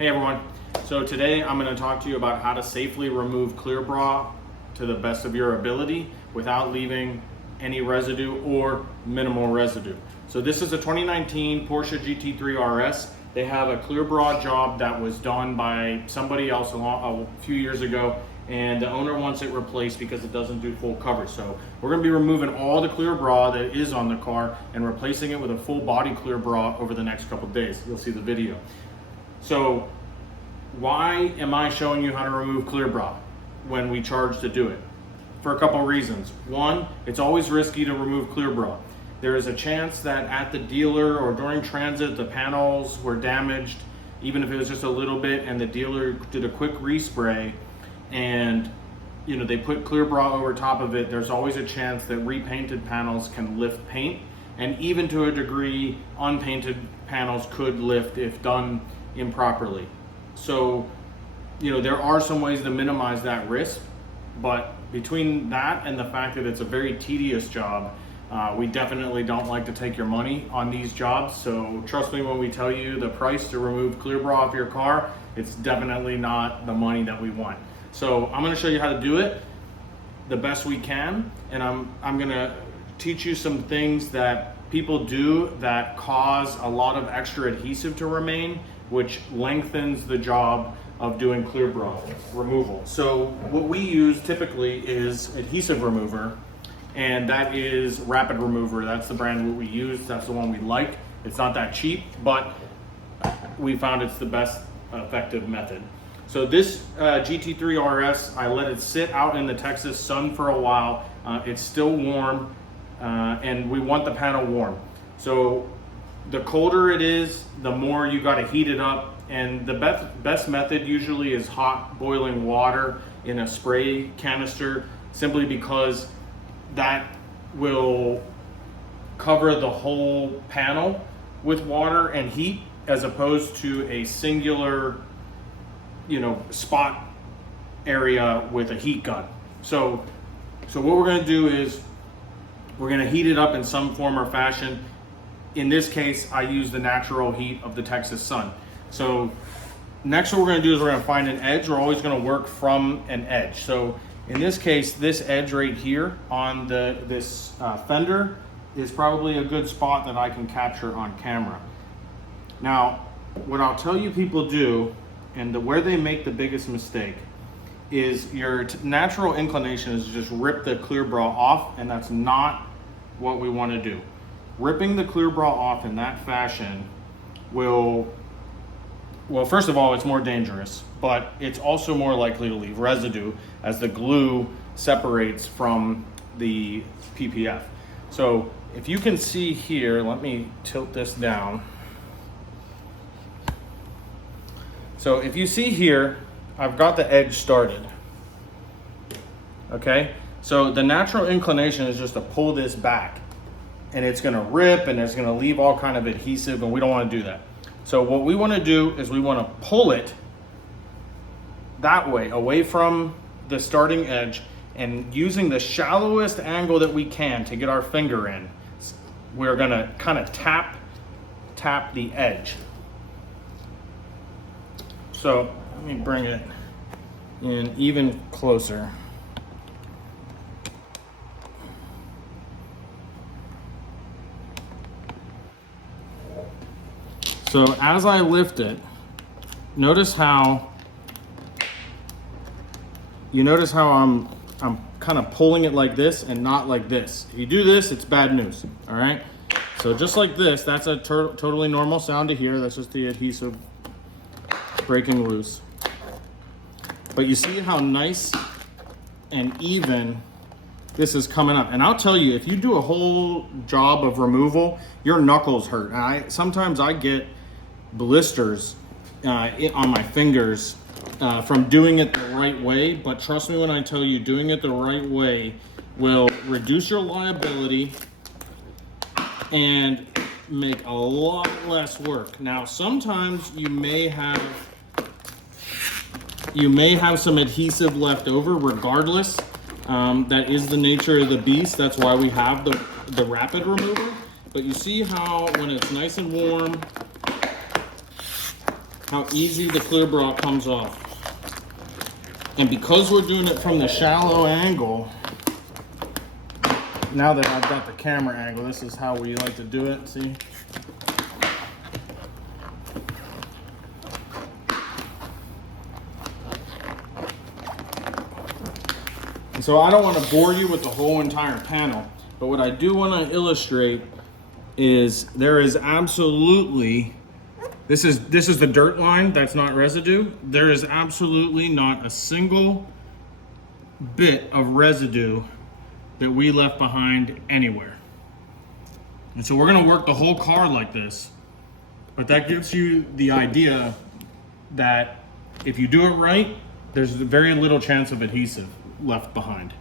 Hey everyone, so today I'm going to talk to you about how to safely remove clear bra to the best of your ability without leaving any residue or minimal residue. So this is a 2019 Porsche GT3 RS. They have a clear bra job that was done by somebody else a few years ago, and the owner wants it replaced because it doesn't do full coverage. So we're going to be removing all the clear bra that is on the car and replacing it with a full body clear bra over the next couple of days. You'll see the video. So why am I showing you how to remove clear bra when we charge to do it? For a couple of reasons. One, it's always risky to remove clear bra. There is a chance that at the dealer or during transit the panels were damaged, even if it was just a little bit, and the dealer did a quick respray and they put clear bra over top of it. There's always a chance that repainted panels can lift paint, and even to a degree unpainted panels could lift if done improperly. So there are some ways to minimize that risk, but between that and the fact that it's a very tedious job, we definitely don't like to take your money on these jobs. So trust me when we tell you the price to remove clear bra off your car, it's definitely not the money that we want. So I'm going to show you how to do it the best we can, and I'm going to teach you some things that people do that cause a lot of extra adhesive to remain, which lengthens the job of doing clear bra removal. So what we use typically is adhesive remover, and that is Rapid Remover. That's the brand that we use. That's the one we like. It's not that cheap, but we found it's the best effective method. So this GT3 RS, I let it sit out in the Texas sun for a while. It's still warm, and we want the panel warm. So the colder it is, the more you got to heat it up. And the best method usually is hot boiling water in a spray canister, simply because that will cover the whole panel with water and heat, as opposed to a singular spot area with a heat gun. So what we're going to do is we're going to heat it up in some form or fashion. In this case, I use the natural heat of the Texas sun. So next what we're going to do is we're going to find an edge. We're always going to work from an edge. So in this case, this edge right here on this fender is probably a good spot that I can capture on camera. Now, what I'll tell you people do, and where they make the biggest mistake, is your natural inclination is to just rip the clear bra off, and that's not what we want to do. Ripping the clear bra off in that fashion will, well, first of all, it's more dangerous, but it's also more likely to leave residue as the glue separates from the PPF. So if you can see here, let me tilt this down. So if you see here, I've got the edge started. Okay, so the natural inclination is just to pull this back, and it's gonna rip and it's gonna leave all kind of adhesive, and we don't wanna do that. So what we wanna do is we wanna pull it that way, away from the starting edge, and using the shallowest angle that we can to get our finger in, we're gonna kind of tap the edge. So let me bring it in even closer. So as I lift it, notice how I'm kind of pulling it like this and not like this. If you do this, it's bad news, all right? So just like this, that's a totally normal sound to hear. That's just the adhesive breaking loose. But you see how nice and even this is coming up. And I'll tell you, if you do a whole job of removal, your knuckles hurt. Sometimes I get blisters on my fingers from doing it the right way, but trust me when I tell you, doing it the right way will reduce your liability and make a lot less work. Now, sometimes you may have some adhesive left over. Regardless, that is the nature of the beast. That's why we have the Rapid Remover. But you see how when it's nice and warm, how easy the clear bra comes off. And because we're doing it from the shallow angle, now that I've got the camera angle, this is how we like to do it, see? And so I don't want to bore you with the whole entire panel, but what I do want to illustrate is there is absolutely, this is the dirt line, that's not residue. There is absolutely not a single bit of residue that we left behind anywhere. And so we're gonna work the whole car like this, but that gives you the idea that if you do it right, there's very little chance of adhesive left behind.